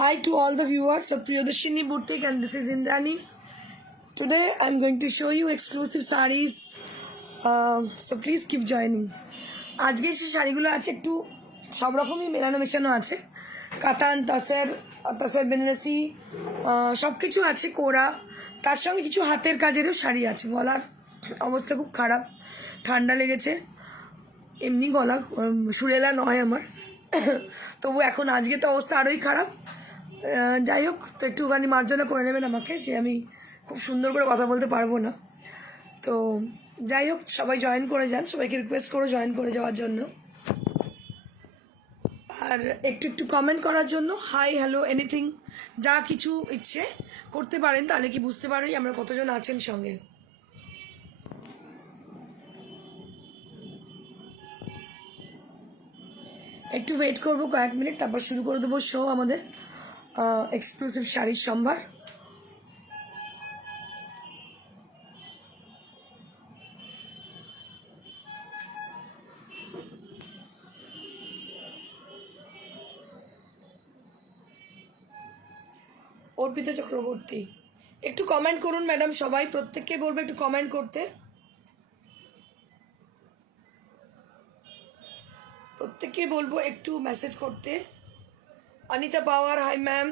Hi to all the viewers of Priyadarshini Boutique, and this is Indrani. Today I am going to show you exclusive sarees. So please keep joining. আজকে সেই শাড়িগুলো আছে একটু সব রকমই মেলানো মেশানো আছে, কাতান, তাসের বেনারসি, সব কিছু আছে, কোরা, তার সঙ্গে কিছু হাতের কাজেরও শাড়ি আছে। গলার অবস্থা খুব খারাপ, ঠান্ডা লেগেছে, এমনি গলা সুরেলা নয় আমার, তবু এখন আজকে তো অবস্থা আরোই খারাপ। যাই হোক, তো একটুখানি মার্জনা করে নেবেন আমাকে, যে আমি খুব সুন্দর করে কথা বলতে পারবো না। তো যাই হোক, সবাই জয়েন করে যান, সবাইকে রিকোয়েস্ট করো জয়েন করে যাওয়ার জন্য, আর একটু কমেন্ট করার জন্য। হাই, হ্যালো, এনিথিং, যা কিছু ইচ্ছে করতে পারেন, তাহলে কি বুঝতে পারি আমরা কতজন আছেন সঙ্গে। একটু ওয়েট করবো কয়েক মিনিট, তারপর শুরু করে দেবো শো, আমাদের এক্সক্লুসিভ শাড়ির সম্ভার। অর্পিতা চক্রবর্তী, একটু কমেন্ট করুন ম্যাডাম, সবাই প্রত্যেককে বলবো একটু কমেন্ট করতে, প্রত্যেককে বলবো একটু মেসেজ করতে। অনিতা পাওয়ার, হাই ম্যাম।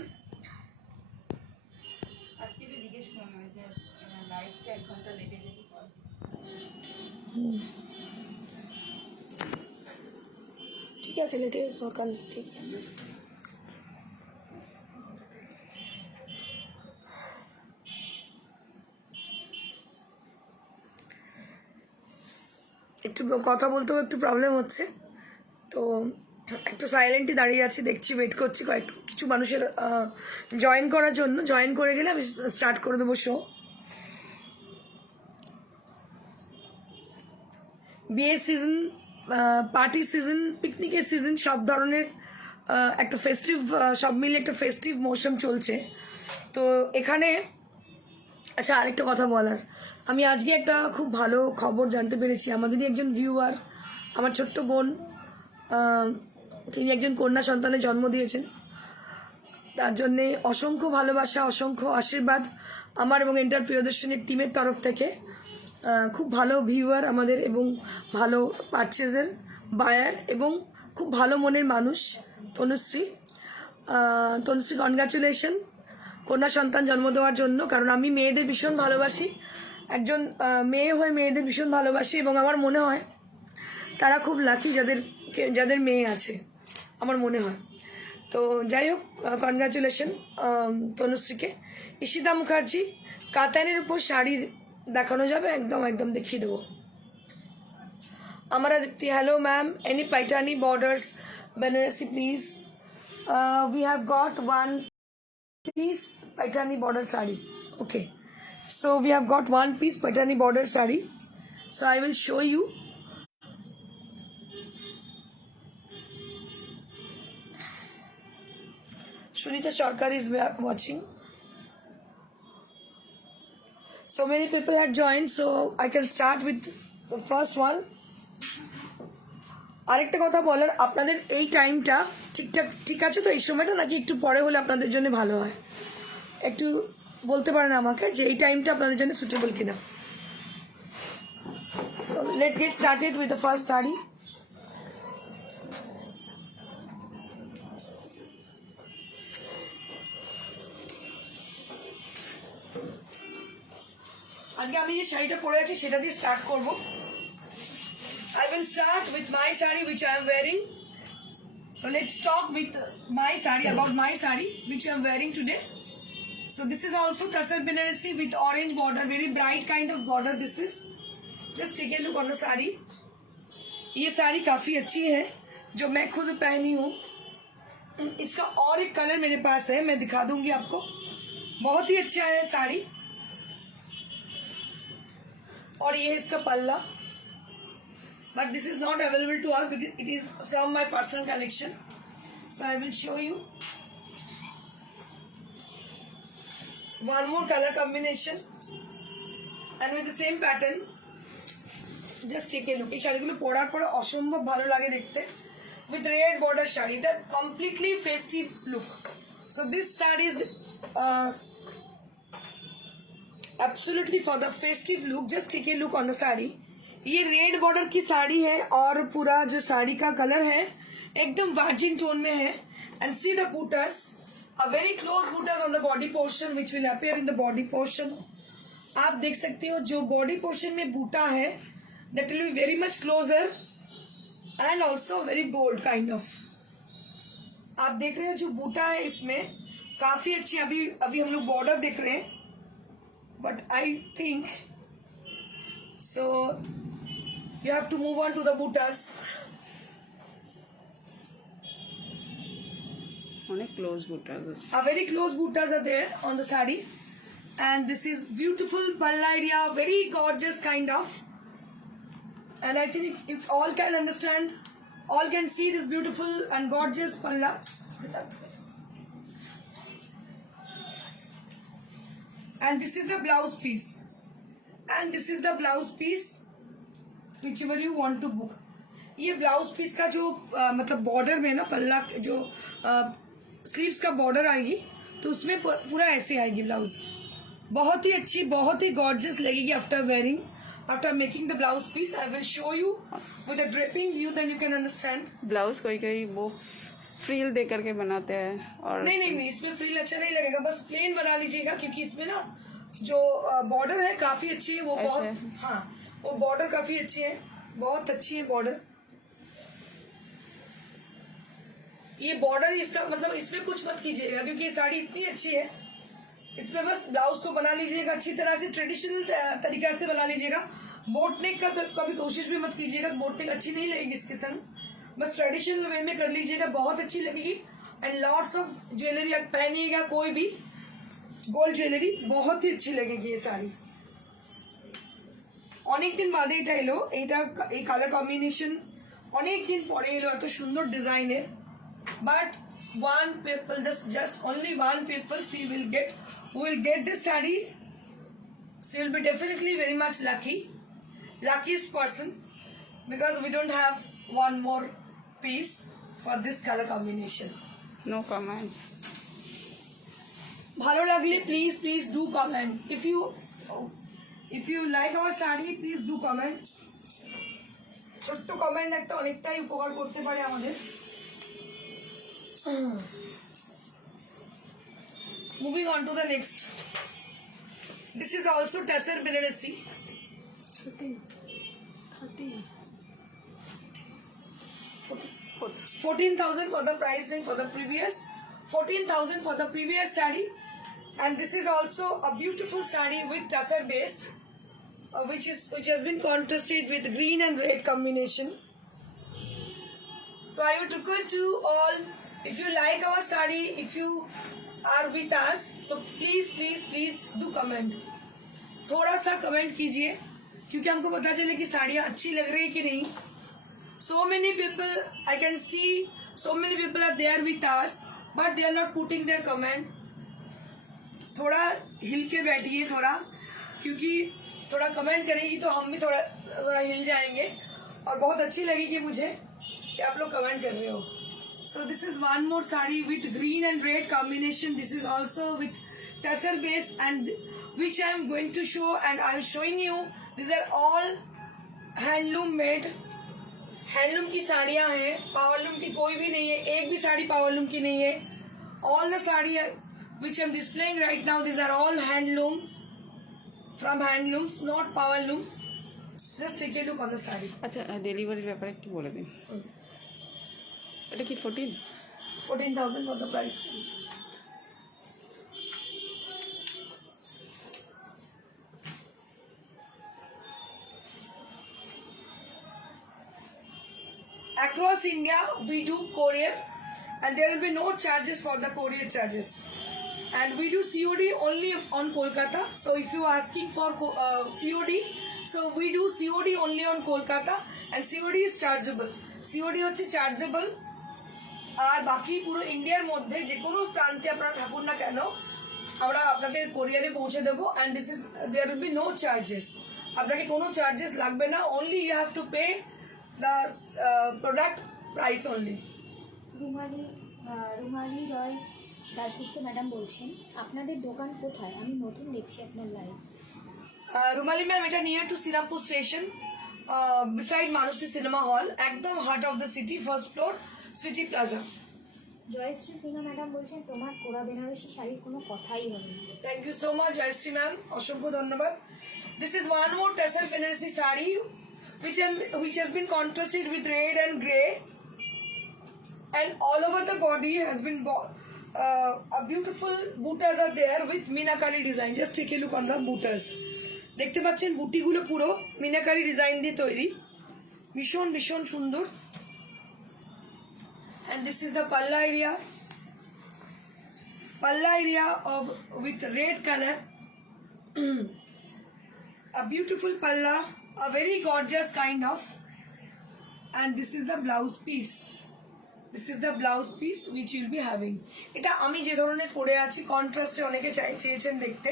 ঠিক আছে, লেটে দরকার নেই, ঠিক আছে। একটু কথা বলতেও একটু প্রবলেম হচ্ছে, তো একটু সাইলেন্টই দাঁড়িয়ে আছি, দেখছি, ওয়েট করছি কিছু মানুষের জয়েন করার জন্য। জয়েন করে গেলে আমি স্টার্ট করে দেবো শো। বিয়ের সিজন, পার্টি সিজন, পিকনিকের সিজন, সব ধরনের একটা ফেস্টিভ, সব মিলে একটা ফেস্টিভ মৌসুম চলছে। তো এখানে আচ্ছা, আরেকটা কথা বলার, আমি আজকে একটা খুব ভালো খবর জানতে পেরেছি। আমাদেরই একজন ভিউয়ার, আমার ছোট্ট বোন, তিনি একজন কন্যা সন্তানের জন্ম দিয়েছেন। তার জন্যে অসংখ্য ভালোবাসা, অসংখ্য আশীর্বাদ আমার এবং এন্টার প্রিয়দর্শনীর টিমের তরফ থেকে। খুব ভালো ভিউয়ার আমাদের, এবং ভালো পারচেজের বায়ার, এবং খুব ভালো মনের মানুষ তনুশ্রী। কনগ্রাচুলেশন কন্যা সন্তান জন্ম দেওয়ার জন্য, কারণ আমি মেয়েদের ভীষণ ভালোবাসি, একজন মেয়ে হয়ে মেয়েদের ভীষণ ভালোবাসি, এবং আমার মনে হয় তারা খুব লাকি যাদের মেয়ে আছে, আমার মনে হয়। তো যাই হোক, কনগ্রাচুলেশন তনুশ্রীকে। ঈশিতা মুখার্জি, কাতানের উপর শাড়ি দেখানো যাবে? একদম দেখিয়ে দেবো। আমার Aditya, hello ma'am, any Paithani borders Banarasi please? We have got one piece Paithani border sari. Okay, so we have got one piece Paithani border sari. So I will show you. Sunita Sarkar is watching. So many people had joined, so I can start with the first one. আরেকটা কথা বলার, আপনাদের এই টাইমটা ঠিক আছে তো? এই সময়টা নাকি একটু পরে হলে আপনাদের জন্য ভালো হয়? একটু বলতে পারেন আমাকে যে এই টাইমটা আপনাদের জন্য সুটেবল কিনা। So late get started with the first sari. আজকে আমি যে শাড়িটা পরে আছি সেটা দিয়ে স্টার্ট করবো। I will start with my sari which I am wearing. So let's talk with my sari, about my sari which I am wearing today. So this is also Tasar Banarasi with orange border, very bright kind of border this is. Just take a look on the sari. ये साड़ी काफ़ी अच्छी है, जो मैं खुद पहनी हूँ। इसका और एक कलर मेरे पास है, मैं दिखा दूंगी आपको। बहुत ही अच्छा है साड़ी। और ये है इसका पल्ला, but this is not available to us because it is from my personal collection. So I will show you one more color combination and with the same pattern. Just take a look. এই শাড়িগুলো পরার পরে অসম্ভব ভালো লাগে দেখতে, with red border sari, that completely festive look. So this saree is absolutely for the festive look. Just take a look on the saree. ये red border की साड़ी है और पूरा जो साड़ी का कलर है एकदम वार्जिन टोन में है. And see the buttas, a very close buttas on the body portion which will appear in the body portion. आप देख सकते हो जो बॉडी पोर्शन में बूटा है that will be very much closer and also very bold kind of. आप देख रहे हो जो बूटा है इसमें काफी अच्छी. अभी हम लोग बॉर्डर देख रहे हैं, but I think so you have to move on to the buttas. close buttas. A very close buttas are there on the sari, and this is beautiful palla area, very gorgeous kind of. And I think if all can understand, all can see this beautiful and gorgeous palla. And this is the blouse piece, and this is the blouse piece whichever you want to book. ये blouse piece का जो मतलब border में ना पल्ला जो sleeves का border आएगी तो उसमें पूरा ऐसे आएगी ब्लाउज. बहुत ही अच्छी, बहुत ही गॉर्जियस लगेगी after wearing, after making the blouse piece. I will show you with the draping view, then you can understand. Blouse कोई वो फ्रील दे करके बनाते हैं और नहीं, इसमें फ्रील अच्छा नहीं लगेगा. बस प्लेन बना लीजिएगा क्योंकि इसमें ना जो बॉर्डर है काफी अच्छी है. वो बहुत, हाँ, वो बॉर्डर काफी अच्छी है, बहुत अच्छी है बॉर्डर. ये बॉर्डर इसका मतलब इसमें कुछ मत कीजिएगा क्योंकि ये साड़ी इतनी अच्छी है. इसमें बस ब्लाउज को बना लीजिएगा अच्छी तरह से, ट्रेडिशनल तरीका से बना लीजिएगा. बोट नेक का कभी कोशिश भी मत कीजिएगा, बोट नेक अच्छी नहीं लगेगी इसके संग. बस ट्रेडिशनल वे में कर लीजिएगा, बहुत अच्छी लगेगी. एंड लॉट्स ऑफ ज्वेलरी आप पहनिएगा, कोई भी गोल्ड ज्वेलरी, बहुत ही अच्छी लगेगी ये साड़ी. অনেক দিন বাদে এটা এলো, এই কালার কম্বিনেশন অনেক দিন পরে এলো, এত সুন্দর ডিজাইনের. But one people, just only one people she will get, who will get this saree. She will be definitely very much luckiest person, because we don't have one more piece for this color combination. No comments. ভালো লাগলে please do comment. If you like our saree, please do comment. ছোট্ট comment একটা অনেকটাই উপকার করতে পারে আমাদের. Moving on to the next. This is also Tasser Benarasi. 14,000 for the price range for the previous. 14,000 for the previous saree. And this is also a beautiful saree with Tasser based, which has been contrasted with green and red combination. So I would request you all, if you like our saree, if you are with us, so please do comment. थोड़ा सा comment कीजिए क्योंकि हमको पता चले कि साड़ियाँ अच्छी लग रही है कि नहीं. So many people, I can see so many people are there with us, but they are not putting their comment. थोड़ा हिल के बैठिए थोड़ा, क्योंकि थोड़ा कमेंट करेगी तो हम भी थोड़ा हिल जाएंगे और बहुत अच्छी लगेगी मुझे कि आप लोग कमेंट कर रहे हो. So this is one more saree with green and red combination. This is also with tassel based, and which I am going to show, and I am showing you. These are all handloom made. Handloom की साड़ियाँ हैं, powerloom की कोई भी नहीं है, एक भी साड़ी पावरलूम की नहीं है. All the saree which I am displaying right now, these are all handlooms, from handlooms, not powerloom. Just take a look on the saree. अच्छा, डिलीवरी ব্যাপারে একটু বলে দিন. এটা কি 14,000 for the price range. Across India we do courier, and there will be no charges for the courier charges, and we do COD only on Kolkata. So if you are asking for COD, so we do COD only on Kolkata, and COD is chargeable. COD হচ্ছে chargeable. আর বাকি পুরো ইন্ডিয়ার মধ্যে যে কোনো প্রান্তে আপনারা থাকুন না কেন আমরা আপনাকে কোরিয়ারে পৌঁছে দেবো. And this is, there will be no charges. আপনাকে কোনো চার্জেস লাগবে না, only you have to pay the product price only. Rumali Roy Dasgupta madam বলছেন আপনাদের দোকান কোথায়? আমি নতুন দেখছি আপনার লাইভ। রুমালি ম্যাম, এটা near to Serampore station, beside Manasi cinema hall, একদম heart of the city, first floor, city plaza. Joyshree Sinha madam বলছেন তোমার কোরা বেনারসি শাড়ির কোনো কথাই হবে না। Thank you so much Jayashree ma'am, অসংখ্য ধন্যবাদ। This is one more tussar Banarasi sari which has been contrasted with red and grey, and all over the body has been a beautiful butas are there with meenakari design. Just take a look on the butas. দেখতে পাচ্ছেন বুটিগুলো পুরো meenakari design দিয়ে তৈরি, ভীষণ ভীষণ সুন্দর। and this is the palla area of with red color. A beautiful palla, a very gorgeous kind of, and this is the blouse piece. This is the blouse piece which you'll be having. এটা আমি যে ধরনের পরে আছি কন্ট্রাস্টে অনেকে চেয়েছেন দেখতে,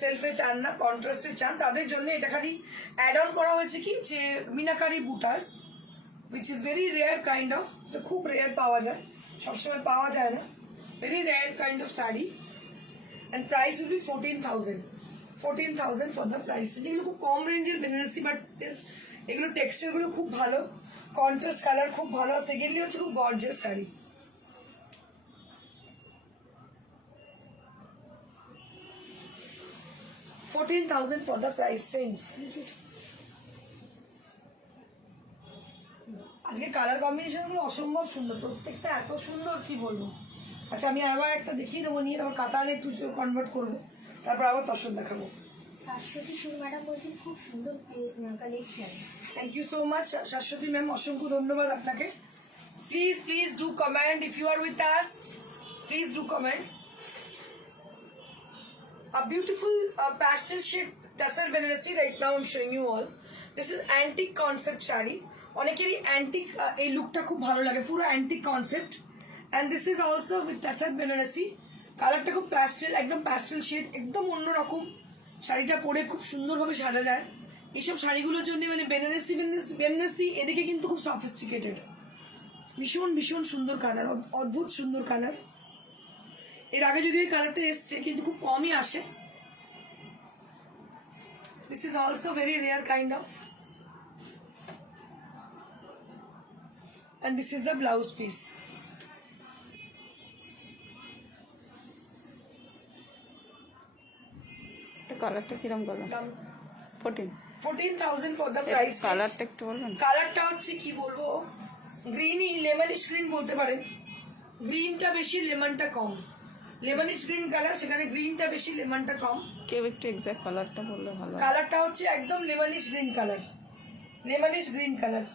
সেলফে চান না, কন্ট্রাস্টে চান, তাদের জন্য এটা খালি অ্যাড অন করা হয়েছে কি যে meenakari বুটাস, which is very rare kind of, এটা খুব রেয়ার পাওয়া যায়, সবসময় পাওয়া যায় না, very rare kind of sari, and price will be 14,000 for the price. যেগুলো খুব কম রেঞ্জের বেনারসি, বাট এগুলো টেক্সচারগুলো খুব ভালো, কন্ট্রাস্ট কালার খুব ভালো, সেকেন্ডলি হচ্ছে খুব gorgeous sari. $14,000 for the price range. আজকে কালার কম্বিনেশনগুলো অসম্ভব সুন্দর, প্রত্যেকটা এত সুন্দর কি বলবো। আচ্ছা, আমি আবার একটা দেখিয়ে দেবো, নিয়ে তারপর কাতারে একটু কনভার্ট করবো, তারপর আবার তসর দেখাবো। শাশ্বতী সুর ম্যাডাম বলছেন খুব সুন্দর collection. Thank you so much Shashwati ma'am, অসংখ্য ধন্যবাদ আপনাকে। Please do comment if you are with us, please do comment. A beautiful pastel shade tassel Banarasi right now I'm showing you all. This is antique concept shadi. অনেকেরই antique এই লুকটা খুব ভালো লাগে, পুরো antique concept. And this is also with tussar Banarasi, কালারটা খুব pastel, একদম প্যাস্টেল শেড, একদম অন্যরকম। শাড়িটা পরে খুব সুন্দরভাবে সাজা যায়। এইসব শাড়িগুলোর জন্য মানে বেনারসি এদিকে কিন্তু খুব সফিস্টিকেটেড, ভীষণ সুন্দর কালার, অদ্ভুত সুন্দর কালার। এর আগে যদি এই কালারটা এসছে কিন্তু খুব কমই আসে। This is also very rare kind of, and this is the blouse piece. কালারটা কিরম কালার? 14,000 for the price. কালারটা একটু বলবেন? কালারটা হচ্ছে কি বলবো, গ্রিনই, লেমনিশ গ্রিন বলতে পারেন। গ্রিনটা বেশি, লেমনটা কম। লেমনিশ গ্রিন কালার, সেখানে গ্রিনটা বেশি, লেমনটা কম। কেউ একটু এক্সাক্ট কালারটা বললে ভালো। কালারটা হচ্ছে একদম lemonish green colour, lemonish green colour.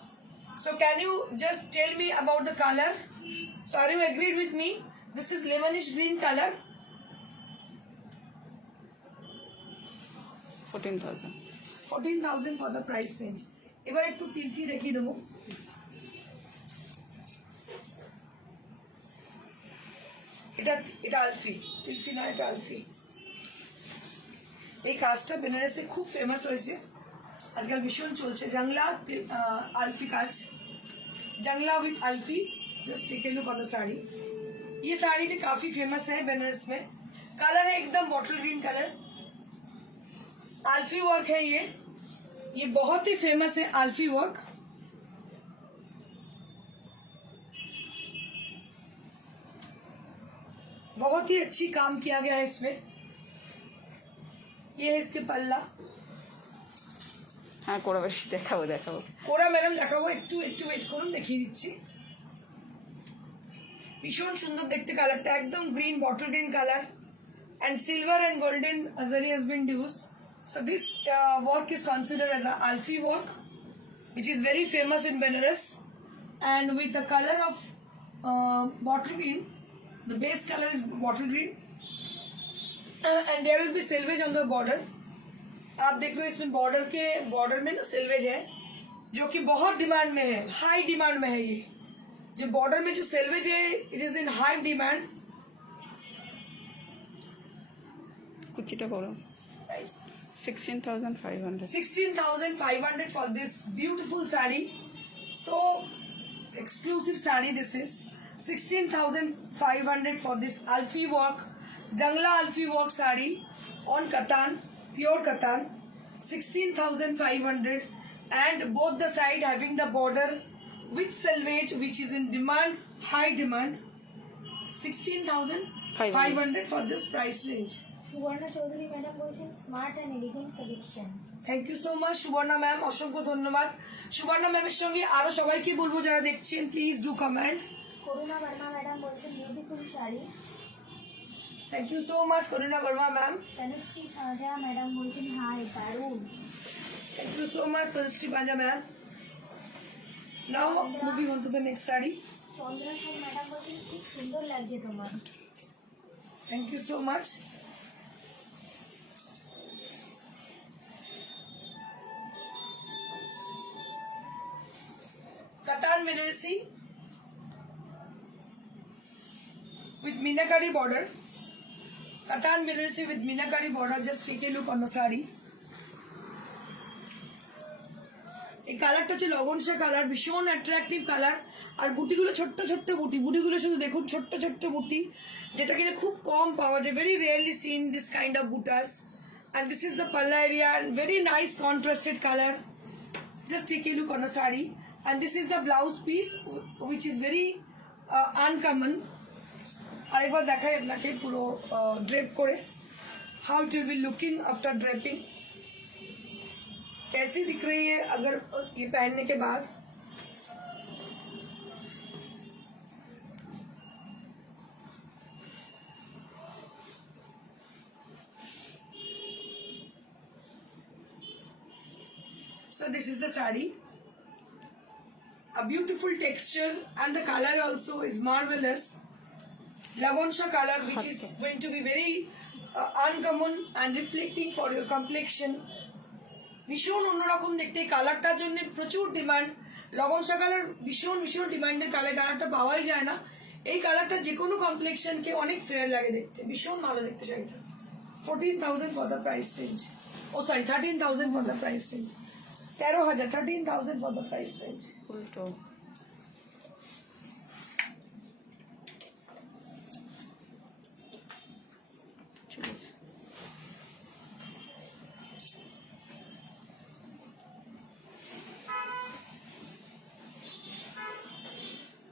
So can you just tell me about the color? So are you agreed with me? This is lemonish green color. 14,000 for the price range. এবার একটু তিলফি দেখিয়ে দেবো। এটা আলফি, তিলফি না, এটা আলফি। এই কাজটা বেনারসে খুব ফেমাস হয়েছে, आजकल भीषण चलছে जंगला अल्फी काज, जंगला विथ अल्फी। Just take a look on the sari, ये साड़ी भी काफी फेमस है बनारस में। कलर है एकदम बॉटल ग्रीन कलर, अल्फी वर्क है ये बहुत ही फेमस है अल्फी वर्क। बहुत ही अच्छी काम किया गया है इसमें। ये है इसके पल्ला। হ্যাঁ, কোরা বেশি দেখাবো। কোরা ম্যাডাম দেখাবো, একটু ওয়েট করুন, দেখিয়ে দিচ্ছি। ভীষণ সুন্দর দেখতে, কালারটা একদম green, bottle green colour, and silver and golden zari has been used. So this work is considered as a Alfi work, which is very famous in Benares, and with the color of bottle green. The base color is bottle green, and there will be selvage on the border. आप देख रहे हो इसमें border में ना सिल्वेज है, जो कि बहुत डिमांड में है, हाई डिमांड में है। ये जो बॉर्डर में जो सिल्वेज है, it is in high demand. কুচিটা করো। Price 16,500 16,500 for this beautiful saree. So exclusive saree this is, 16,500 for this Alfi work, Jangla Alfi work sari on katan, pure katan. 16,500, and both the side having the border with selvage, which is in demand, high demand. 16,500 for this price range. Suborna Chowdhury madam বলছেন smart and elegant collection. Thank you so much Suborna ma'am, অসংখ্য ধন্যবাদ। সুবর্ণা ম্যামের সঙ্গে আরো সবাইকে বলবো যারা দেখছেন, please do comment. Karuna Barma madam বলছেন beautiful sari. Thank you so much Karuna Barma ma'am. Tanushree Saja madam বলছেন হাই দারুণ। Thank you so much Tanushree Panja ma'am. Now moving on to the next sari. Chandrasen madam বলছেন খুব সুন্দর লাগছে তোমার। Thank you so much. Katan Banarasi with Meenakari border. Katan Banarasi with Meenakari border. Just take a look on the sari. এই কালারটা হচ্ছে লগনসা colour, ভীষণ attractive colour. আর বুটিগুলো ছোট্ট ছোট্ট বুটি, বুটিগুলো শুধু দেখুন, ছোট্ট ছোট্ট বুটি, যেটা কিনা খুব কম পাওয়া যায়। Very rarely seen this kind of buttas. And this is the palla area, and very nice contrasted colour. Just take a look on the sari, and this is the blouse piece, which is very uncommon. আরেকবার দেখাই আপনাকে পুরো drape করে, how it will be looking after draping, कैसी दिख रही है अगर ये पहनने के बाद। So this is the sari. A beautiful texture, and the color also is marvelous. Lavonsha color, which is going to be very uncommon and reflecting for your complexion. ভীষণ অন্যরকম দেখতে, এই কালারটার জন্য প্রচুর ডিমান্ড। লগনসা কালার ভীষণ ভীষণ ডিমান্ডের কালার, কালারটা পাওয়াই যায় না। এই কালারটা যে কোনো কমপ্লেক্সনকে অনেক ফেয়ার লাগে দেখতে, ভীষণ ভালো দেখতে শাড়িটা। 14,000 for the price range. Oh sorry 13,000 for the price range. 13,000, 13,000 for the price range. উল্টো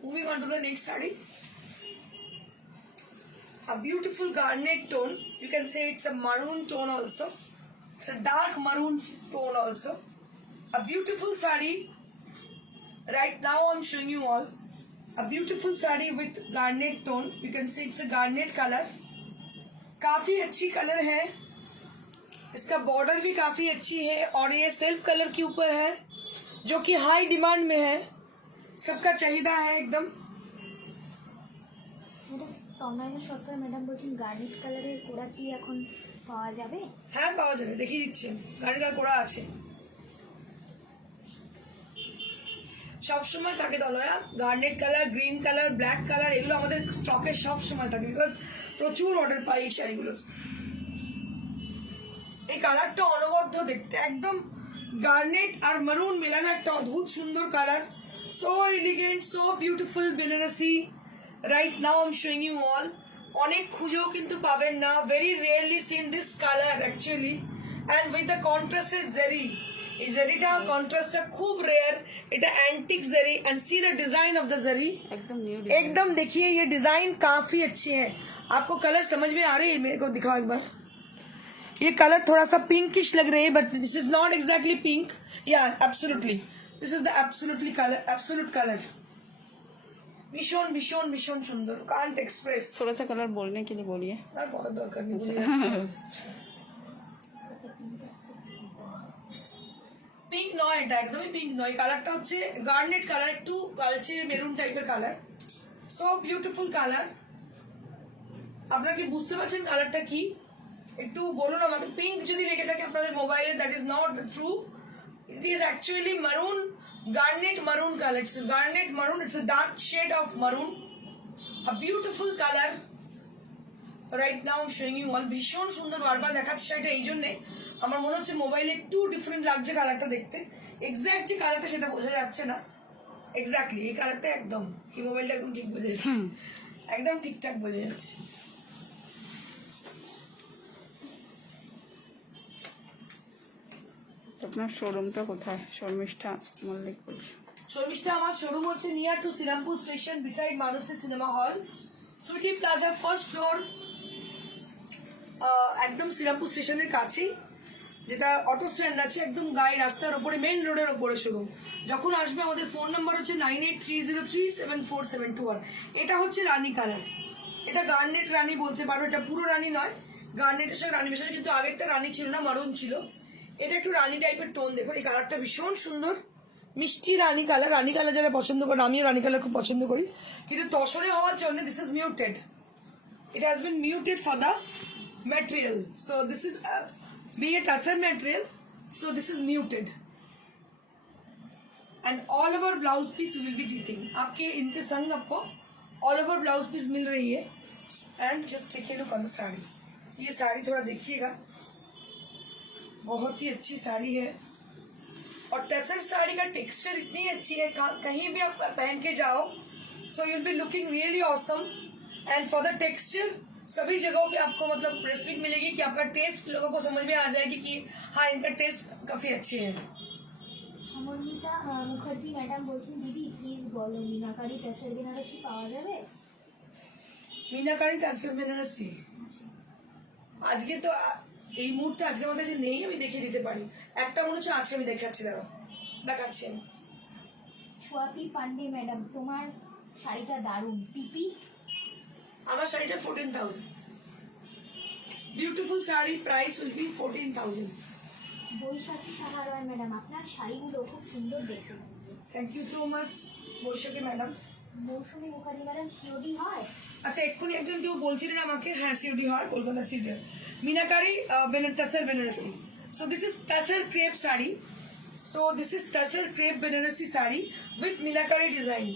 Moving on to the next saree. A beautiful garnet tone. You can say it's a maroon tone also. It's a dark maroon tone also. A beautiful saree. Right now I'm showing you all. A beautiful saree with garnet tone. You can see it's a garnet color. काफी अच्छी colour है, इसका border भी काफी अच्छी है, और ये सेल्फ कलर के ऊपर है, जो कि हाई डिमांड में है, सबका चाहिदा है एकदम। তন্ময় সরকার ম্যাডাম বলছেন গার্নেট কালারের কোড়া কি এখন পাওয়া যাবে? হ্যাঁ পাওয়া যাবে, দেখিয়ে দিচ্ছি। গার্নেট কোড়া আছে, সব সময় থাকে Tanaya. Garnet colour, green colour, black colour, এগুলো আমাদের স্টকে সব সময় থাকে, বিকজ প্রচুর অর্ডার পাই এই শাড়িগুলোর। এই কালারটা অনবদ্য দেখতে, একদম গার্নেট আর মারুন মেলানো একটা অদ্ভুত সুন্দর colour. So elegant, so beautiful Banarasi. Right now I am showing you all. অনেক খুঁজেও কিন্তু পাবেন না, very rarely seen this colour actually, and with the contrasted zari. এই জেরিটা কন্ট্রাস্টটা খুব রেয়ার, এটা antique zari, and see the design of the zari, एकदम न्यू एकदम देखिए ये डिजाइन काफी अच्छी है। आपको कलर समझ में आ रही है? मेरे को दिखाओ एक बार। ये कलर थोड़ा सा पिंकिश लग रही है, but this is not exactly pink. या absolutely, this is the absolutely colour, absolute colour. भीषण भीषण भीषण सुंदर, कांट एक्सप्रेस। थोड़ा सा कलर बोलने के लिए बोलिए। ना बहुत दरकार नहीं, बुझे যাচ্ছে। পিঙ্ক নয়, এটা একদমই পিঙ্ক নয়, কালারটা হচ্ছে গার্নেট কালার, একটু কালচে মেরুন টাইপের কালার। So beautiful colour. আপনারা কি বুঝতে পারছেন কালারটা কি? একটু বলুন আমাকে। পিঙ্ক যদি লেগে থাকে আপনাদের মোবাইলে, that is not true. It is actually মারুন, garnet maroon color. It's a garnet maroon, it's a dark shade of maroon, a beautiful color. Right now I'm showing you all. ভীষণ সুন্দর, বারবার দেখাচ্ছি শাড়িটা এই জন্যে, আমার মনে হচ্ছে মোবাইলে একটু ডিফারেন্ট লাগছে কালারটা দেখতে। এক্স্যাক্ট যে কালারটা সেটা বোঝা যাচ্ছে না, এক্স্যাক্টলি এই কালারটা একদম এই মোবাইলটা একদম ঠিক বোঝা যাচ্ছে, একদম ঠিকঠাক বোঝা যাচ্ছে। আপনার শোরুমটা কোথায়? শর্মিষ্ঠা মল্লিক বলছি। শর্মিষ্ঠা আমার শোরুম হচ্ছে near to Serampore station beside Manasi cinema hall, Sweety plaza, first floor, একদম শ্রীরামপুর স্টেশনের কাছেই, যেটা অটো স্ট্যান্ড আছে একদম গায়ে রাস্তার ওপরে, মেন রোডের ওপরে শোরুম। যখন আসবে আমাদের ফোন নাম্বার হচ্ছে 9830374721। এটা হচ্ছে রানী কালার, এটা গার্নেট রানী বলতে পারো, এটা পুরো রানী নয়, গার্নেটের সঙ্গে রানী মেশানো, কিন্তু আগেরটা রানী ছিল না, মারুন ছিল, এটা একটু রানী টাইপের টোন। দেখুন এই কালারটা ভীষণ সুন্দর, মিষ্টি রানী কালার। রানী কালার যারা পছন্দ করে, আমিও রানী কালার খুব পছন্দ করি, কিন্তু তসরে হওয়ার জন্য this is muted, it has been muted for the material, so this is be a tussar material, so this is muted, and all over blouse piece will be detail, आपके इनके संग आपको all over blouse piece मिल रही है। and just take a look on the sari, ये साड़ी थोड़ा देखिएगा, बहुत ही अच्छी साड़ी है, और टसर साड़ी का टेक्सचर इतनी अच्छी है, कहीं भी आप पहन के जाओ so you will be looking really awesome, and for the texture सभी जगहों पे आपको मतलब रेस्पेक्ट मिलेगी कि आपका टेस्ट लोगों को समझ में आ जाएगी कि हाँ इनका टेस्ट काफ़ी अच्छे है। সমন্বিতা মুখার্জি ম্যাডাম বলছেন দিদি প্লিজ বলো মিনাকারি টসর বেনারসি পাওয়া যাবে? মিনাকারি টসর বেনারসি আজকে তো এই মুহূর্তে আজকে আমার কাছে নেই, আমি দেখিয়ে দিতে পারি, একটা মনে হচ্ছে আছে, আমি দেখাচ্ছি, দেখাচ্ছি আমি। সোয়াতি পান্ডে ম্যাডাম তোমার শাড়িটা দারুণ, পিপি। আমার শাড়িটা 14,000, beautiful sari, price will be 14,000। Baishakhi Saha Roy madam আপনার শাড়িগুলো খুব সুন্দর দেখতে। Thank you so much Baishakhi madam. Mousumi Mukherjee madam COD হয়? আচ্ছা এক্ষুনি একজন কেউ বলছিলেন আমাকে, হ্যাঁ সিওডি হয়, কলকাতা সিওডি হয়। Meenakari tussar Banarasi, so this is tussar crepe sari, so this is tussar crepe Banarasi sari with meenakari design.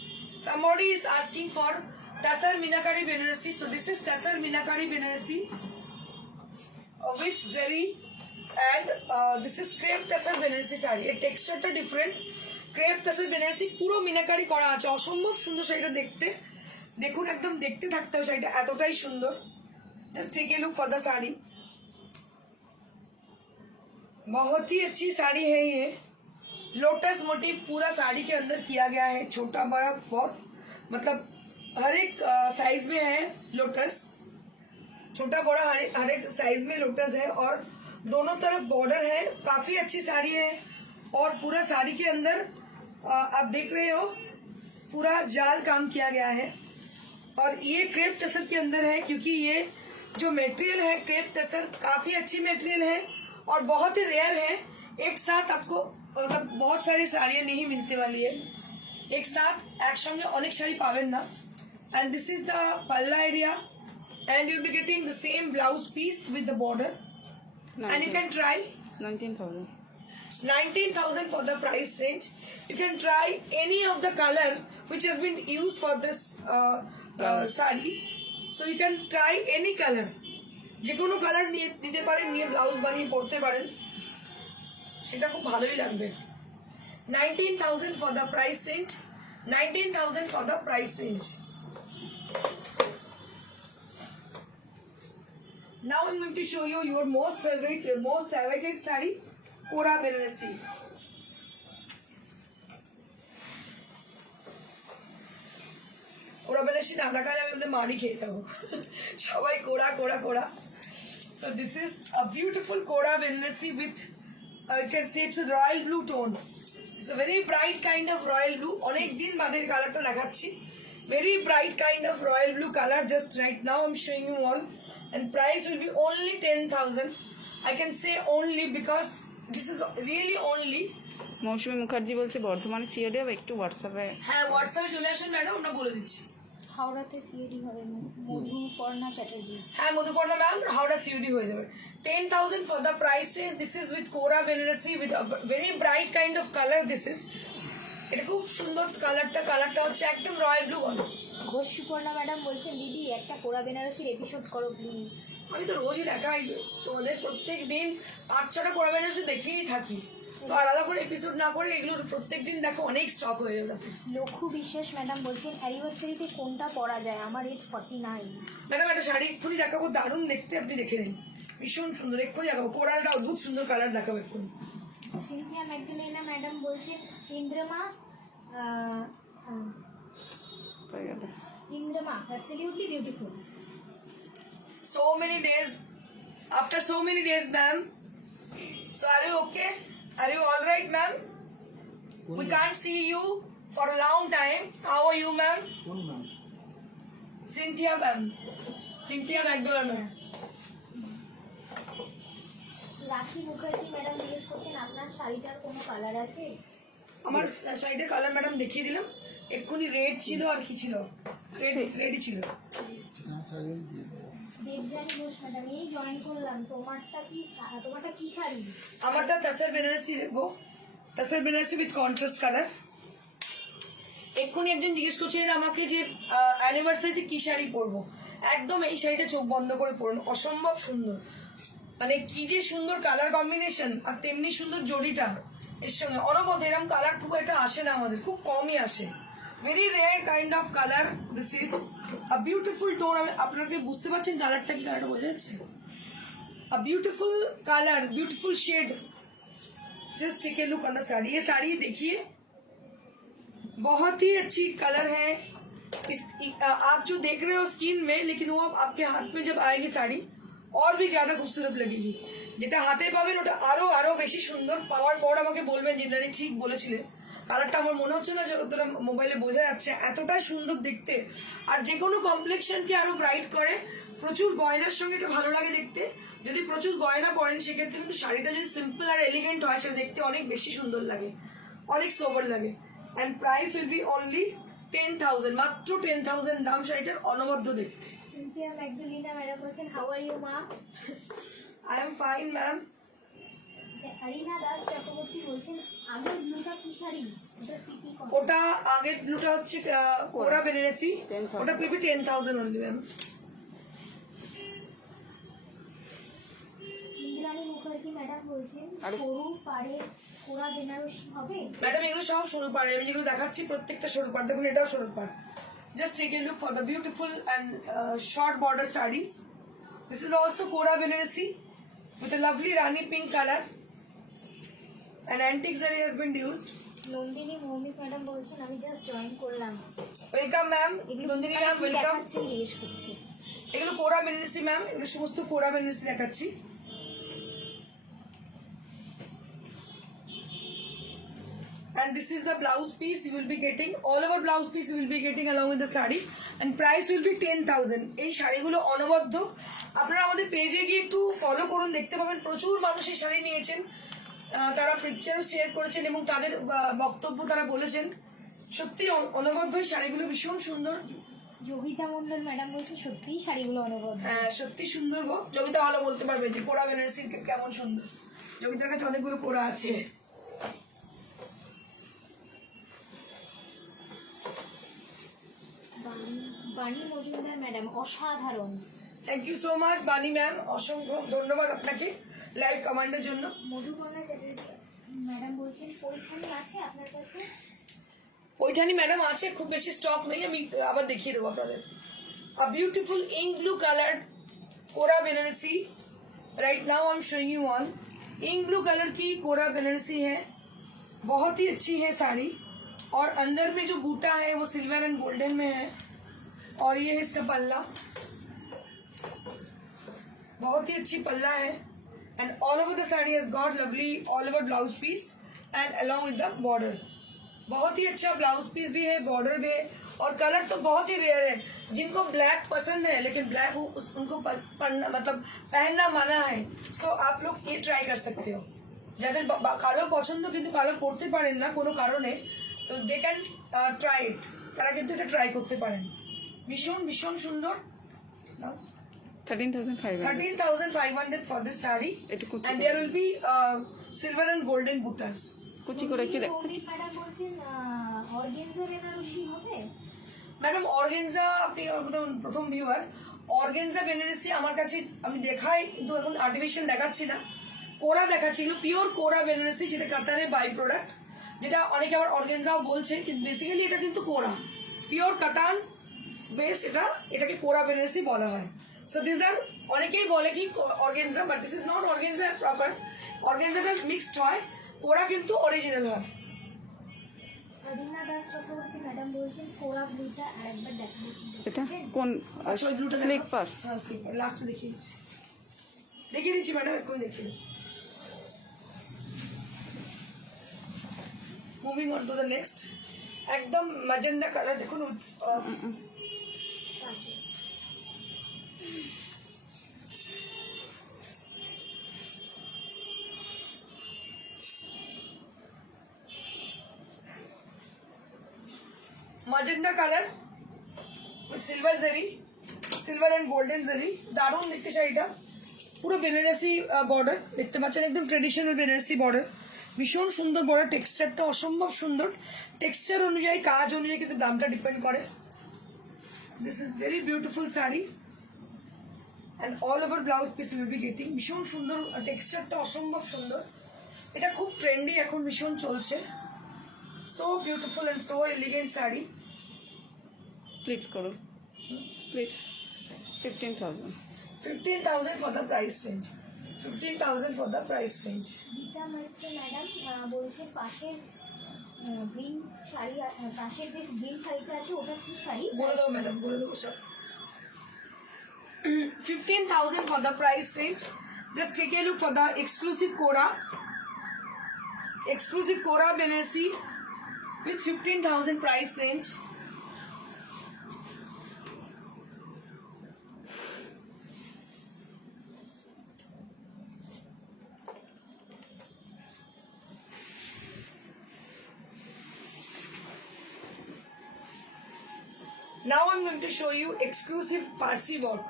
somebody is asking for tussar meenakari Banarasi, so this is tussar meenakari Banarasi with zari, and this is crepe tussar Banarasi sari, এর টেক্সচারটা ডিফারেন্ট, ক্রেপ তসর বেনারসি পুরো মিনাকারি করা আছে, অসম্ভব সুন্দর শাড়িটা দেখতে, দেখুন একদম দেখতে থাকতে হবে শাড়িটা, এতটাই সুন্দর। Just take a look for the sari, बहुत ही अच्छी साड़ी है ये, लोटस मोटिव पूरा साड़ी के अंदर किया गया है, छोटा बड़ा बहुत मतलब हर एक साइज में है लोटस, छोटा बड़ा हर एक साइज में लोटस है, और दोनों तरफ बॉर्डर है, काफी अच्छी साड़ी है, और पूरा साड़ी के अंदर आप देख रहे हो पूरा जाल काम किया गया है, और ये क्रेप टसर के अंदर है, क्योंकि ये जो मटेरियल है क्रेप टसर काफी अच्छी मटेरियल है और बहुत ही रेयर है, एक साथ आपको मतलब बहुत सारी साड़ियाँ नहीं मिलने वाली है, एक साथ একসঙ্গে অনেক শাড়ি পাবেন না। and this is the palla area, and you'll be getting the same blouse piece with the border, and you can try 19,000। 19,000 for the price range. You can try any of the color which has been used for this sari, so you can try any color, যে কোনো colour নিতে পারেন, নিয়ে blouse বানিয়ে পরতে পারেন, সেটা খুব ভালোই লাগবে। 19,000 for the price range, 19,000 for the price range. Now I'm going to show you your most favorite, your most awaited sari, কোরা বেনারসি। কোরা বেনারসি না দেখালে আমি ওদের মারি খেয়ে যাবো, সবাই কোরা কোরা কোরা। So this is a beautiful কোরা Banarasi with you can say it's a royal blue tone. It's a very bright kind of royal blue. অনেক দিন বাদের কালারটা দেখাচ্ছি, very bright kind of royal blue color. Just right now I'm showing you one, and price will be only 10,000. I can say only because this is really only. মৌসুমী মুখার্জি বলছে বর্ধমানে COD হবে, একটু হোয়াটসঅ্যাপে। হ্যাঁ হোয়াটসঅ্যাপে চলে আসুন ম্যাডাম, আমরা বলে দিচ্ছি। হাওড়াতে সিওডি হবে মধুপর্ণা চ্যাটার্জি। হ্যাঁ মধুপর্ণা ম্যাম, হাওড়া সিওডি হয়ে যাবে। 10,000 for the price range. This is with কোরা Banarasi with a very bright kind of color. This is এটা খুব সুন্দর কালারটা হচ্ছে একদম রয়্যাল ব্লু বলো। ঘোষ সুপর্ণা ম্যাডাম বলছেন দিদি একটা কোরা বেনারসির এপিসোড করো প্লিজ। আমি তো রোজই দেখাই তোমাদের, প্রত্যেক দিন 8-6টা কোরা বেনারসি দেখিয়েই থাকি। তো আলাদা করে এপিসোড না করে এগুলোর প্রত্যেকদিন দেখো অনেক স্টক হয়ে যাবে তাতে। লক্ষ্য বিশ্বাস ম্যাডাম বলছেন অ্যানিভার্সারিতে কোনটা পরা যায়, আমার এজ 49। ম্যাডাম একটা শাড়ি এক্ষুনি দেখাবো, দারুণ দেখতে, আপনি দেখে নিন, ভীষণ সুন্দর, এক্ষুনি দেখাবো, কোরালটা অদ্ভুত সুন্দর কালার দেখাবো এক্ষুনি। সিনথিয়া ম্যাগডালেনা ম্যাডাম বলছেন ইন্দ্রমা হয়ে গেল। Indrama absolutely beautiful. So many days, after so many days, ma'am. So are you okay? Are you all right, ma'am? We can't see you for a long time. So how are you, ma'am? Cynthia, ma'am. Cynthia McDonald, ma'am. রাখি Mukherjee madam জিজ্ঞেস করছেন আপনার শাড়িটার কোনো colour আছে? আমার শাড়িটার colour madam দেখিয়ে দিলাম, এক্ষুনি রেড ছিল আর কি ছিল, রেডই ছিল। দেবজানি ঘোষ ম্যাডাম এই জয়েন করলাম, তোমারটা কি শাড়ি? আমারটা তাসার বেনারসি গো, তাসার বেনারসি উইথ কন্ট্রাস্ট কালার। এক্ষুনি একজন জিজ্ঞেস করছিলেন আমাকে যে অ্যানিভার্সারিতে কি শাড়ি পরবো, একদম এই শাড়িটা চোখ বন্ধ করে পরুন, অসম্ভব সুন্দর, মানে কি যে সুন্দর কালার কম্বিনেশন, আর তেমনি সুন্দর জড়িটা এর সঙ্গে। অনবদ্য এরকম কালার খুব একটা আসে না আমাদের, খুব কমই আসে, very rare kind of colour. This is a beautiful tone. আপনাকে বুঝতে পারছেন কালারটা কি, কালারটা বোঝা যাচ্ছে? A beautiful color, beautiful shade. Just take a look on the sari. ये साड़ी देखिए, बहुत ही अच्छी कलर है। आप जो देख रहे हो स्किन में, लेकिन वो आपके हाथ में जब आएगी साड़ी और भी ज्यादा खूबसूरत लगेगी। যেটা হাতে পাবেন ওটা আরো আরো বেশি সুন্দর। পাওয়ার পর আমাকে বলবেন জেনারেলি ঠিক বলেছিলেন, কালারটা আমার মনে হচ্ছে না যে ওটা মোবাইলে বোঝা যাচ্ছে, এতটাই সুন্দর দেখতে, আর যে কোনো কমপ্লেক্সনকে আরো ব্রাইট করে। প্রচুর গয়নার সঙ্গে এটা ভালো লাগে দেখতে। যদি প্রচুর গয়না পরেন সেক্ষেত্রে কিন্তু শাড়িটা যদি সিম্পল আর এলিগেন্ট হয় সেটা দেখতে অনেক বেশি সুন্দর লাগে, অনেক সোবার লাগে। And price will be only 10,000, মাত্র 10,000 দাম শাড়িটার, অনবদ্য দেখতে। সিনথিয়া ম্যাগডালেনা ম্যাডাম বলছেন হাউ আর ইউ মা? I am fine ma'am. Arina Das Chakraborty বলছেন আগের ব্লুটা কি শাড়ি? ওটা পিপি কত? ওটা আগের ব্লুটা হচ্ছে কোরা বেনারসি, ওটা পিপি 10,000 only ma'am. Indrani Mukherjee madam বলছেন সরু পাড়ে কোরা বেনারসি হবে? ম্যাডাম এগুলো সব সরু পাড়, আমি যেগুলো দেখাচ্ছি প্রত্যেকটা সরু পাড়। দেখুন এটাও সরু পাড়। Just take a look for the beautiful and short border saris. This is also kora Banarasi with a lovely rani pink color, and antique zari has been used. Nandini Moumik madam বলছেন আমি জাস্ট জয়েন করলাম, welcome ma'am, Nandini ma'am welcome. দেখাচ্ছেন জিজ্ঞেস করছি। এগুলো কোরা Banarasi ma'am, এগুলো সমস্ত কোরা বেনারসি দেখাচ্ছি। And this is the blouse piece you will be getting, all over blouse piece you will be getting along with the saree, and price will be 10,000. এই শাড়িগুলো অনবদ্য, আপনারা আমাদের পেজে গিয়ে একটু ফলো করুন, দেখতে পাবেন প্রচুর মানুষ এই শাড়ি নিয়েছেন, তারা পিকচারও শেয়ার করেছেন এবং তাদের বক্তব্য তারা বলেছেন। সত্যি অনবদ্য এই শাড়িগুলো ভীষণ সুন্দর। যোগিতা মন্ডল ম্যাডাম বলছেন সত্যিই শাড়িগুলো অনবদ্য। হ্যাঁ সত্যি সুন্দর গো। যোগিতা ভালো বলতে পারবে যে কোরা বেনারসি কেমন সুন্দর, যোগিতার কাছে অনেকগুলো কোরা আছে। বাণী মজুমদার ম্যাডাম অসাধারণ। থ্যাংক ইউ সো মাচ বানি ম্যাম, অসংখ্য ধন্যবাদ আপনাকে লাইভ কমান্ডের জন্য। মধুকর্ণা চ্যাটার্জি ম্যাডাম বলছেন পৈঠানি আছে আপনার কাছে? পৈঠানি ম্যাডাম আছে, খুব বেশি স্টক নেই, আমি আবার দেখিয়ে দেবো আপনাদের। A beautiful ink blue coloured kora Banarasi, right now I am showing you one. Ink blue colour की कोरा बनारसी है, बहुत ही अच्छी है साड़ी, और अंदर में जो बूटा है वो सिल्वर एंड गोल्डन में है, और ये है इसका पल्ला, बहुत ही अच्छी पल्ला है। And all over the sari has got lovely all over blouse piece and along with the border. बहुत ही अच्छा ब्लाउज पीस भी है, बॉर्डर भी है, और कलर तो बहुत ही रेयर है। जिनको ब्लैक पसंद है लेकिन ब्लैक उनको मतलब पहनना माना है, सो आप लोग ये ट्राई कर सकते हो। যাদের কালো পছন্দ কিন্তু কালো পরতে পারেন না কোনো কারণে, তো দে ক্যান ট্রাই ইট, তারা কিন্তু এটা ট্রাই করতে পারেন। ভীষণ ভীষণ সুন্দর। 13,500 13,500 for this saree, এটা কুচি and there will be silver and golden buttas. কুচি করে কি দেখ মৌমিক ম্যাডাম বলছেন অর্গেনজা বেনারসি হবে? ম্যাডাম অর্গেনজা, আপনি প্রথম ভিউয়ার, অর্গেনজা বেনারসি আমার কাছে আমি দেখাই, কিন্তু এখন আর্টিফিশিয়াল দেখাচ্ছি না, কোরা দেখাচ্ছি, এগুলো পিওর কোরা বেনারসি, যেটা কাতারের বাই প্রোডাক্ট, যেটা অনেকে আবার অর্গেনজাও বলছে, কিন্তু বেসিক্যালি এটা কিন্তু কোরা, পিওর কাতান বেস, এটাকে কোরা বেনারসি বলা হয়। সো দিস আর, অনেকেই বলে কি organza, but this is not organza proper, অর্গেনজাটা মিক্সড হয়, কোরা কিন্তু অরিজিনাল হয়। রীনা দাস চক্রবর্তী ম্যাডাম বলছেন কোরা ব্লুটা আরেকবার দেখাবো। এটা কোন আচ্ছা, ওই ব্লুটা স্লিপার? হ্যাঁ স্লিপার, লাস্টে দেখিয়ে দিচ্ছি ম্যাডাম, এক্ষুনি দেখিয়ে দিই। Moving on to the next, একদম ম্যাজেন্ডা কালার, দেখুন আচ্ছা, ম্যাজেন্ডা কালার উইথ সিলভার জারি, সিলভার অ্যান্ড গোল্ডেন জারি, দারুণ দেখতে শাড়িটা। পুরো বেনারসি বর্ডার দেখতে পাচ্ছেন, একদম ট্রেডিশনাল বেনারসি বর্ডার, ভীষণ সুন্দর বর্ডার, টেক্সচারটা অসম্ভব সুন্দর। টেক্সচার অনুযায়ী, কাজ অনুযায়ী কিন্তু দামটা ডিপেন্ড করে। This is very beautiful sari and all over blouse piece will be getting. ভীষণ সুন্দর, টেক্সচারটা অসম্ভব সুন্দর, এটা খুব ট্রেন্ডি এখন, ভীষণ চলছে। So beautiful and so elegant sari. Please করো please. 15,000। 15,000 for the price range. 15,000 for the price range. Geeta Maitra madam বলছেন পাশের গ্রিন শাড়ি, পাশের যে গ্রিন শাড়িটা আছে ওটা কি শাড়ি? বলে দেবো ম্যাডাম, বলে দেবো সব। 15,000 for the price range. Just take a look for the exclusive Kora Benaressi with 15,000 price range. Now I'm going to show you exclusive Parsi work,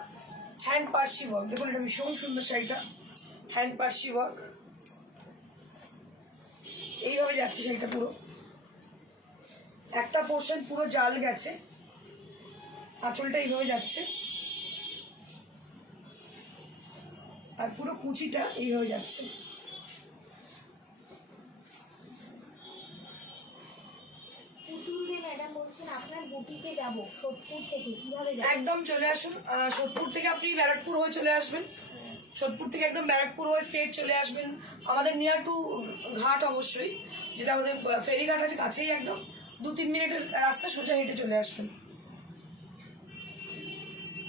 hand Parsi work. দেখুন এটা ভীষণ সুন্দর শাড়িটা, হ্যান্ড পার্সি ওয়ার্ক, এইভাবে যাচ্ছে শাড়িটা, পুরো একটা পোর্শন পুরো জাল গেছে, আঁচলটা এইভাবে যাচ্ছে, আর পুরো কুচিটা এইভাবে যাচ্ছে। পুতুল ম্যাডাম বলছেন আপনার বুটিকে যাব সোদপুর থেকে, কিভাবে যাব? একদম চলে আসুন, সোদপুর থেকে আপনি ব্যারাকপুর হয়ে চলে আসবেন, সোদপুর থেকে একদম ব্যারাকপুর হয়ে স্ট্রেট চলে আসবেন, আমাদের নিয়ার টু ঘাট অবশ্যই, যেটা আমাদের ফেরিঘাট আছে কাছেই, একদম 2-3 মিনিটের রাস্তা, সোজা হেঁটে চলে আসবেন।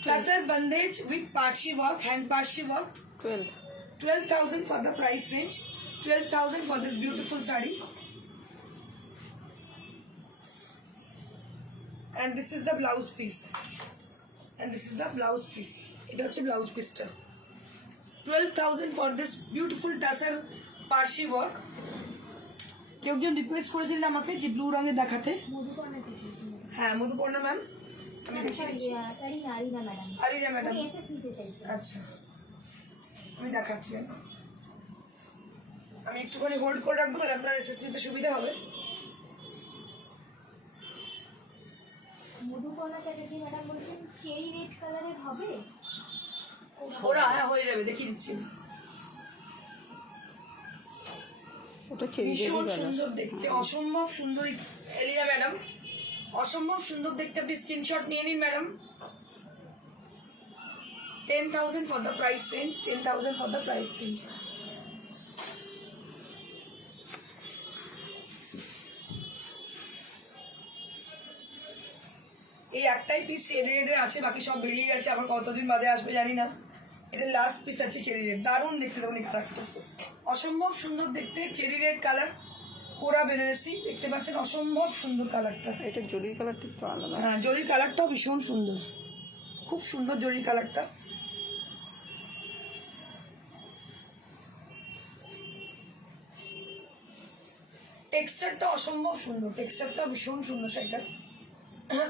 Tassar bandage with Parsi work, hand Parsi work, 12,000 for the price range, 12,000 for this beautiful sari. And this is the blouse piece. এটা হচ্ছে ব্লাউজ পিসটা। 12,000 for this beautiful tassar Parsi work. কেউ একজন রিকোয়েস্ট করেছিলেন আমাকে যে ব্লু রঙের দেখাতে। মধুপর্ণা চক্রবর্তী ম্যাডাম। হ্যাঁ, মধুপর্ণা ম্যাম, আমি দেখিয়ে দিচ্ছি। আরিনা ম্যাডাম। আরিনা ম্যাডাম, উনি এসএস নিতে চাইছেন। আচ্ছা আমি দেখাচ্ছি, আমি একটুখানি হোল্ড করে রাখবো, তাহলে আপনার এসএস নিতে সুবিধা হবে। মধুপর্ণা চ্যাটার্জি ম্যাডাম বলছেন চেরি রেড কালারের হবে? ওরা হ্যাঁ হয়ে যাবে, দেখিয়ে দিচ্ছি। ওটা চেরি ভীষণ সুন্দর দেখতে, অসম্ভব সুন্দর এলিনা ম্যাডাম, অসম্ভব সুন্দর দেখতে। আপনি স্ক্রিনশট নিয়ে নিন madam. 10,000 for the price range, 10,000 for the price range. এই একটাই পিস চেরি রেডের আছে, বাকি সব বেরিয়ে গেছে, আবার কতদিন বাদে আসবে জানি না। এটা লাস্ট পিস আছে চেরি রেড, দারুণ দেখতে। তখন এই কালারটা অসম্ভব সুন্দর দেখতে, চেরি রেড কালার, কোরা বেনারসি, দেখতে পাচ্ছেন অসম্ভব সুন্দর কালারটা। এটা জরির কালারটা একটু আলাদা। হ্যাঁ, জরির কালারটাও ভীষণ সুন্দর, খুব সুন্দর জরির কালারটা। টেক্সচারটা অসম্ভব সুন্দর, টেক্সচারটা ভীষণ সুন্দর শাড়িটা।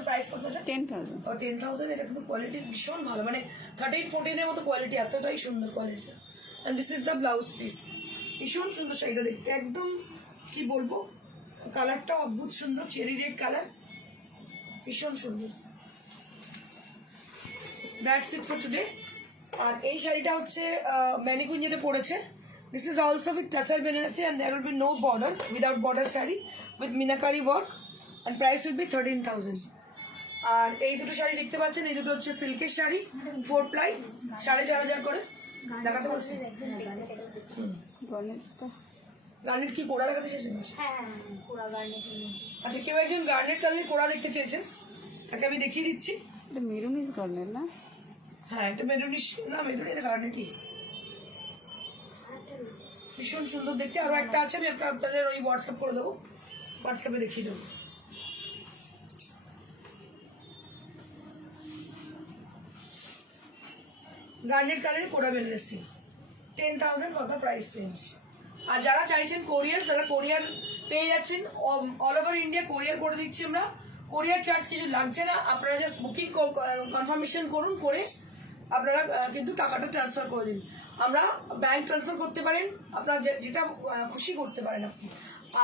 প্রাইস কতটা? 10,000। 10,000। এটা কিন্তু কোয়ালিটি ভীষণ ভালো, মানে 13-14 মতো কোয়ালিটি, এতটাই সুন্দর কোয়ালিটিটা। And this is the blouse piece. ভীষণ সুন্দর শাড়িটা দেখতে, একদম কি বলবো, কালারটা অদ্ভুত সুন্দর, চেরি রেড কালার, ভীষণ সুন্দর। That's it for today. আর এই শাড়িটা হচ্ছে ম্যানিকুইন যেটা পড়েছে, This is also with tassel Banarasi and there will be no border, without border saree with minakari work and price will be 13,000. আর এই দুটো শাড়ি দেখতে পাচ্ছেন, এই দুটো হচ্ছে সিল্কের শাড়ি 4 ply 4,500 করে দেখাতে বলছি। গণেশটা গার্নেট কি কোড়া দেখাতে চেয়েছেন? হ্যাঁ পুরা গার্নেট। আচ্ছা, কেউ একজন গার্নেট কালারের কোড়া দেখতে চেয়েছেন, তাকে আমি দেখিয়ে দিচ্ছি। এটা মেরুনিস গণের না? হ্যাঁ, এটা মেরুনিশ না, মেরুনি এটা গার্নেটই, ভীষণ সুন্দর দেখতে। আরো একটা আছে, আমি আপনাদের ওই হোয়াটসঅ্যাপ করে দেবো, হোয়াটসঅ্যাপে দেখিয়ে দেবো। গার্নেট কালারে Kora Banarasi 10,000 for the price range. আর যারা চাইছেন কোরিয়ার, তারা কোরিয়ার পেয়ে যাচ্ছেন, অল ওভার ইন্ডিয়া কোরিয়ার করে দিচ্ছি আমরা। কোরিয়ার চার্জ কিছু লাগছে না, আপনারা জাস্ট বুকিং কনফার্মেশন করুন, করে আপনারা কিন্তু টাকাটা ট্রান্সফার করে দিন। আমরা ব্যাংক ট্রান্সফার করতে পারেন, আপনার যেটা খুশি করতে পারেন আপনি।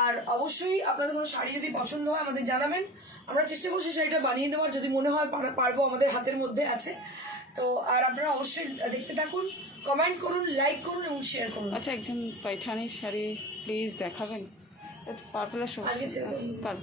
আর অবশ্যই আপনাদের কোনো শাড়ি যদি পছন্দ হয় আমাদের জানাবেন, আমরা চেষ্টা করছি শাড়িটা বানিয়ে দেওয়ার, যদি মনে হয় পারবো, আমাদের হাতের মধ্যে আছে। তো আর আপনারা অবশ্যই দেখতে থাকুন, কমেন্ট করুন, লাইক করুন এবং শেয়ার করুন। আচ্ছা, একজন পাইঠানির শাড়ি প্লিজ দেখাবেন, পার্পল আর আজকে ছেড়ে দেবো। কাল